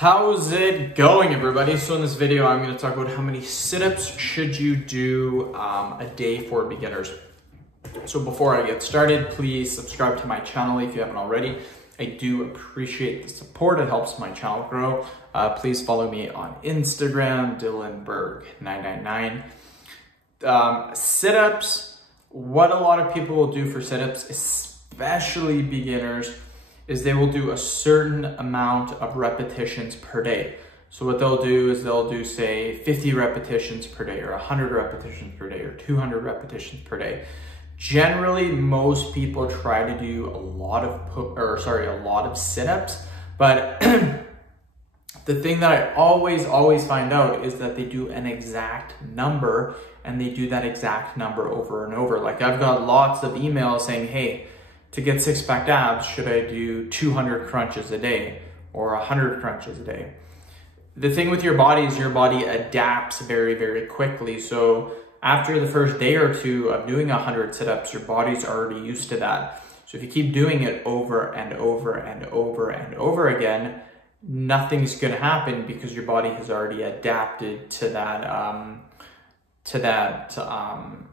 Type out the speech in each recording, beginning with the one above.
How's it going, everybody? So in this video, I'm going to talk about how many sit-ups should you do a day for beginners. So before I get started, please subscribe to my channel if you haven't already. I do appreciate the support. It helps my channel grow. Please follow me on Instagram, Dylanberg999. Sit-ups, what a lot of people will do for sit-ups, especially beginners, is they will do a certain amount of repetitions per day. So what they'll do is they'll do, say, 50 repetitions per day, or 100 repetitions per day, or 200 repetitions per day. Generally, most people try to do a lot of sit-ups, but the thing that I always find out is that they do an exact number, and they do that exact number over and over. Like, I've got lots of emails saying, hey, to get six-pack abs, should I do 200 crunches a day or 100 crunches a day? The thing with your body is your body adapts very, very quickly. So after the first day or two of doing 100 sit-ups, your body's already used to that. So if you keep doing it over and over and over and over again, nothing's going to happen because your body has already adapted to that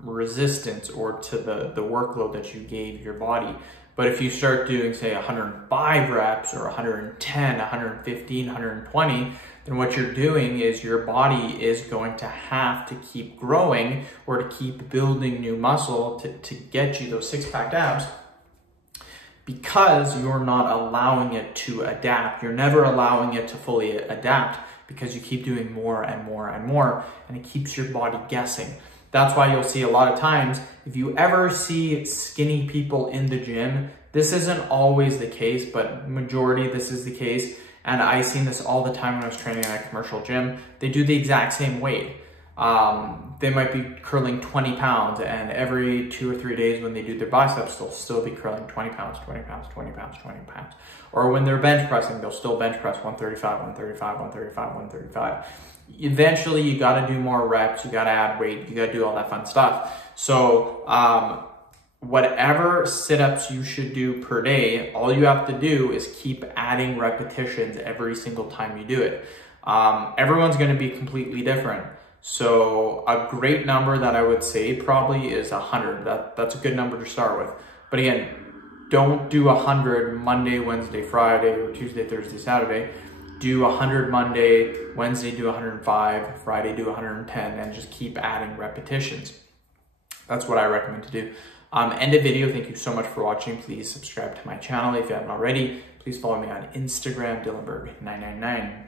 resistance, or to the workload that you gave your body. But if you start doing, say, 105 reps or 110, 115, 120, then what you're doing is your body is going to have to keep growing, or to keep building new muscle to get you those six-pack abs, because you're not allowing it to adapt. You're never allowing it to fully adapt, because you keep doing more and more and more, and it keeps your body guessing. That's why you'll see a lot of times, if you ever see skinny people in the gym, this isn't always the case, but majority this is the case. And I seen this all the time when I was training at a commercial gym. They do the exact same weight. They might be curling 20 pounds, and every 2 or 3 days when they do their biceps, they'll still be curling 20 pounds, 20 pounds, 20 pounds, 20 pounds. Or when they're bench pressing, they'll still bench press 135, 135, 135, 135. Eventually, you gotta do more reps, you gotta add weight, you gotta do all that fun stuff. So whatever sit-ups you should do per day, all you have to do is keep adding repetitions every single time you do it. Everyone's gonna be completely different. So a great number that I would say probably is 100. That's a good number to start with. But again, don't do 100 Monday, Wednesday, Friday, or Tuesday, Thursday, Saturday. Do 100 Monday, Wednesday do 105, Friday do 110, and just keep adding repetitions. That's what I recommend to do. End of video. Thank you so much for watching. Please subscribe to my channel if you haven't already. Please follow me on Instagram, Dylanberg999.